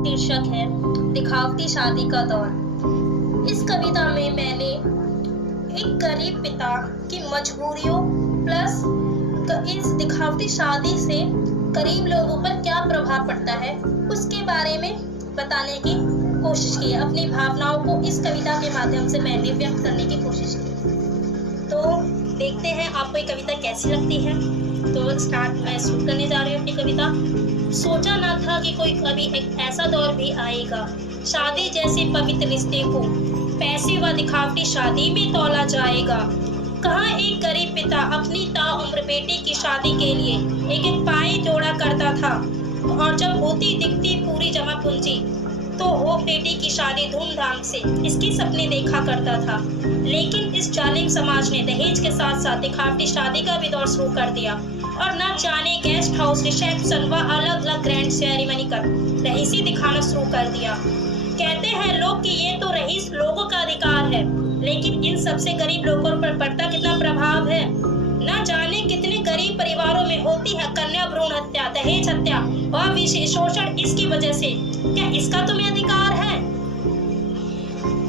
शीर्षक है दिखावटी शादी का दौर। इस कविता में मैंने एक गरीब पिता की मजबूरियों प्लस इस दिखावटी शादी से गरीब लोगों पर क्या प्रभाव पड़ता है उसके बारे में बताने की कोशिश की है। अपनी भावनाओं को इस कविता के माध्यम से मैंने व्यक्त करने की कोशिश की। तो देखते हैं आपको ये कविता कैसी लगती है। तो मैं शुरू करने जा रही हूँ अपनी कविता। सोचा ना था कि कोई कभी एक ऐसा दौर भी आएगा, शादी जैसे पवित्र रिश्ते को पैसे व दिखावटी शादी में तौला जाएगा। कहाँ एक गरीब पिता अपनी ताउम्र बेटी की शादी के लिए एक एक पाई जोड़ा करता था, और जब होती दिखती पूरी जमा पूंजी तो वो बेटी की शादी धूमधाम से इसके सपने देखा करता था। लेकिन इस जालिम समाज ने दहेज के साथ साथ दिखावटी शादी का भी दौर शुरू कर दिया, और न जाने गेस्ट हाउस रिसेप्शन व अलग अलग ग्रैंड सेरेमनी कर रहीसी दिखाना शुरू कर दिया। कहते हैं लोग कि ये तो रईस लोगों का अधिकार है, लेकिन इन सबसे गरीब लोगों पर पड़ता कितना प्रभाव है। न जाने कितने गरीब परिवारों में होती है कन्या भ्रूण हत्या, दहेज हत्या व विशेष शोषण इसकी वजह से। क्या इसका तुम्हें अधिकार है?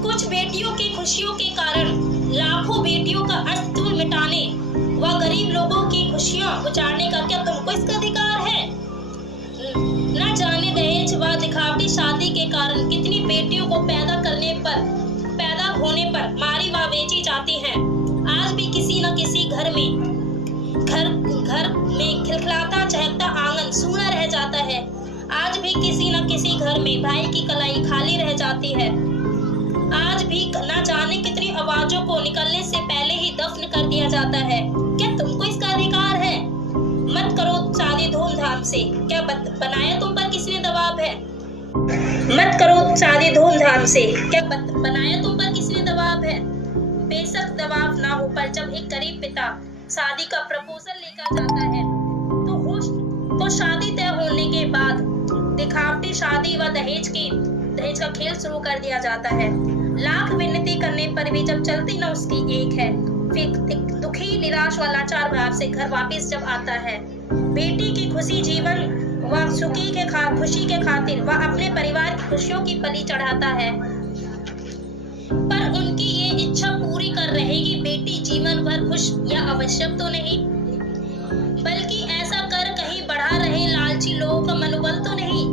कुछ बेटियों की खुशियों के कारण लाखों बेटियों का अस्तित्व मिटाने व गरीब लोगों की खुशियां उजाड़ने का क्या तुमको इसका अधिकार है? न जाने दहेज व दिखावटी शादी के कारण कितनी बेटियों को पैदा होने पर मारी व बेची जाती हैं। आज भी किसी न किसी घर में खिलखिलाता चहकता आंगन सूना रह जाता है। आज भी किसी न किसी घर में भाई की कलाई खाली रह जाती है। आज भी न जाने कितनी आवाजों को निकलने से पहले ही दफन कर दिया जाता है। क्या तुमको इसका अधिकार है? मत करो शादी धूमधाम से, क्या बनाया तुम पर किसने दबाव है? मत करो शादी धूमधाम से, क्या बनाया तुम पर किसने दबाव है? बेशक दबाव ना हो, पर जब एक गरीब पिता शादी का प्रपोजल लेकर जाता है तो शादी तय होने के बाद दिखावटी शादी व दहेज का खेल शुरू कर दिया जाता है। लाख विनती करने पर भी जब चलती न उसकी एक है, फिर दुखी निराश व लाचार भाव से घर वापस जब आता है, बेटी की खुशी जीवन व खुशी के खातिर वह अपने परिवार की खुशियों की बलि चढ़ाता है। पर उनकी ये इच्छा पूरी कर रहेगी बेटी जीवन भर खुश या आवश्यक तो नहीं, बल्कि ऐसा कर कहीं बढ़ा रहे लालची लोगों का मनोबल तो नहीं।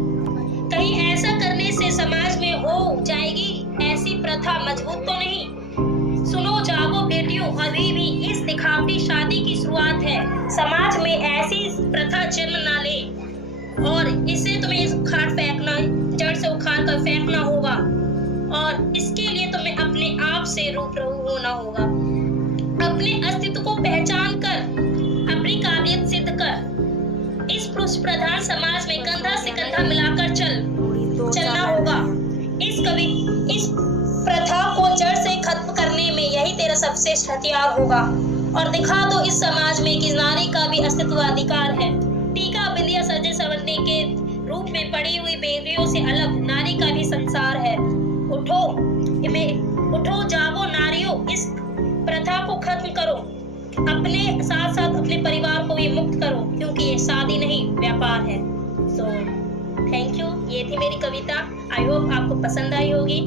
कहीं ऐसा करने से समाज में हो जाएगी ऐसी प्रथा मजबूत तो नहीं। सुनो जागो बेटियों, अभी भी इस दिखावटी शादी की शुरुआत है। समाज में ऐसी प्रथा जन्म ना ले और इसे तुम्हें जड़ से उखाड़ कर फेंकना होगा, और इसके लिए तुम्हें अपने आप से रूबरू होना होगा। अपने अस्तित्व को पहचान कर अपनी काबिलियत सिद्ध कर इस पुरुष प्रधान समाज में कंधा से कंधा मिलाकर चलना होगा। इस प्रथा को जड़ से खत्म करने में यही तेरा सबसे हथियार होगा, और दिखा दो इस समाज में कि नारी का भी अस्तित्व अधिकार है। टीका बिंदिया सजे संवरने के रूप में पड़ी हुई बेटियों से अलग नारी का भी संसार है। उठो जागो नारियों, इस प्रथा को खत्म करो, अपने साथ साथ अपने परिवार को भी मुक्त करो, क्योंकि ये शादी नहीं व्यापार है। सो थैंक यू, ये थी मेरी कविता। आई होप आपको पसंद आई होगी।